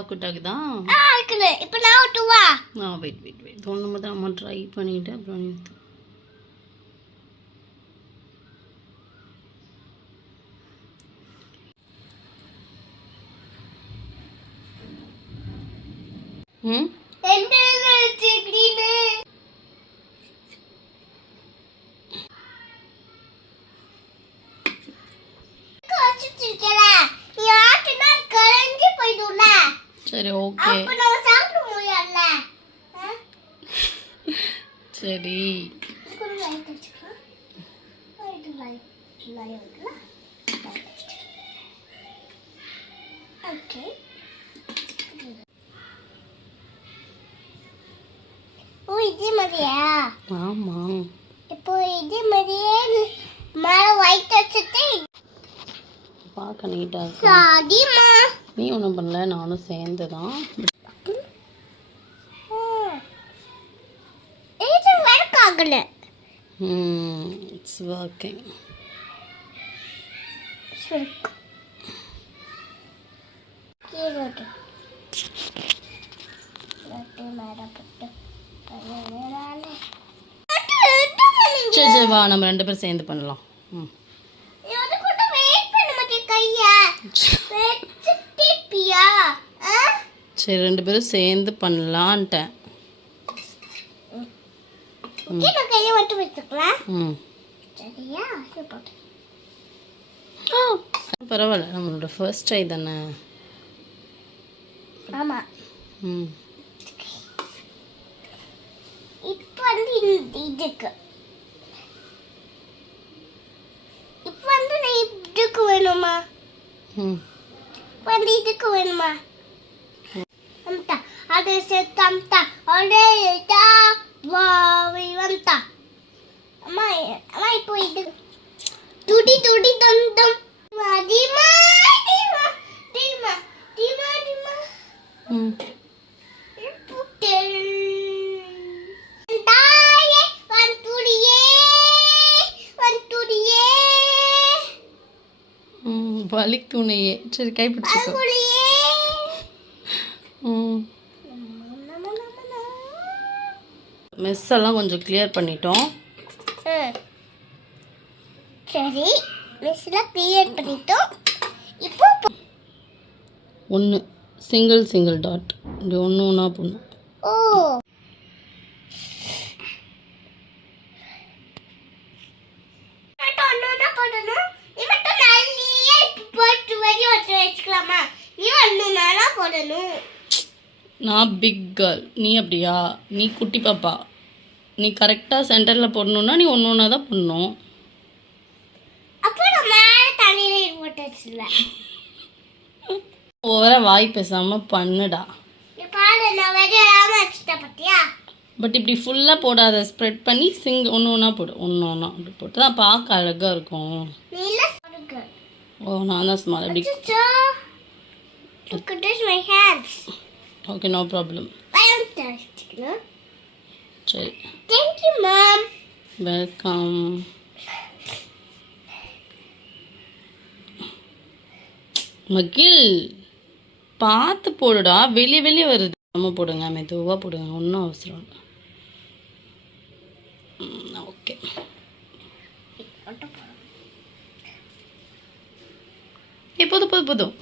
Work ஆகுதா? இருக்குது. இப்போ நான் ஓட்டுவா. வெயிட் தோணும் போது அம்மா ட்ரை பண்ணிட்டு அப்புறம் நிறுத்து. ம் சரி ஓகே சரி இதே மாதிரியா? ஆமா இப்போ இதே மாதிரியே மேல ஒயிட் வச்சுட்டு பார்க்க நீட்டா இருக்கு. சாடிமா நீ ஒன்றும் பண்ணல, நானும் சேர்ந்து தான். இது ஒர்க் ஆகல. It's working. சரி வா நம்ம 2 பேரும் சேர்ந்து பண்ணலாம். சரி 2 பேரும் சேர்ந்து பண்ணலான்ட்டேன். பரவாயில்ல, நம்மளோட ஃபர்ஸ்ட் ட்ரை தானே. ஆமா. இப்போ வந்து இதுக்கு இப்போ வந்து இதுக்கு வேணுமா? வந்து இதுக்கு வேணுமா? அம்மா அது செத்தம்மா ஒரேடா வாவி வந்தா. அம்மா அம்மா இப்போ இது துடி துடி தந்தம் அதிமா அதிமா அதிமா அதிமா அதிமா வலி துணையே. சரி கை பிடிச்சிக்கோ. மெஸ் எல்லாம் கொஞ்சம் கிளியர் பண்ணிட்டோம். சரி மெஸ்லாம் கிளியர் பண்ணிட்டோம். இப்போ ஒன்று சிங்கிள் டாட் இப்படி ஒன்றா போடணும். ஓ நான் பிக் கேர்ள், நீ அப்படியா? நீ குட்டி பாப்பா. நீ கரெக்டாக சென்டரில் போடணுன்னா நீ ஒன்றா தான் போடணும். ஓவரா வாய் பேசாமல் பண்ணுடா. பட் இப்படி ஃபுல்லாக போடாத, ஸ்ப்ரெட் பண்ணி ஒன்று போடு. ஒன்று அப்படி போட்டு தான் பார்க்க அழகாக இருக்கும். ஓ நான் தான் ஸ்மால். அப்படி ஓகே நோ ப்ராப்ளம். சரி தேங்க்யூ மேம். வெல்கம். மகில் பார்த்து போடுடா, வெளியே வருது. நம்ம போடுங்க, மெதுவாக போடுங்க, ஒன்றும் அவசரம் இல்லை. ஓகே போதும்.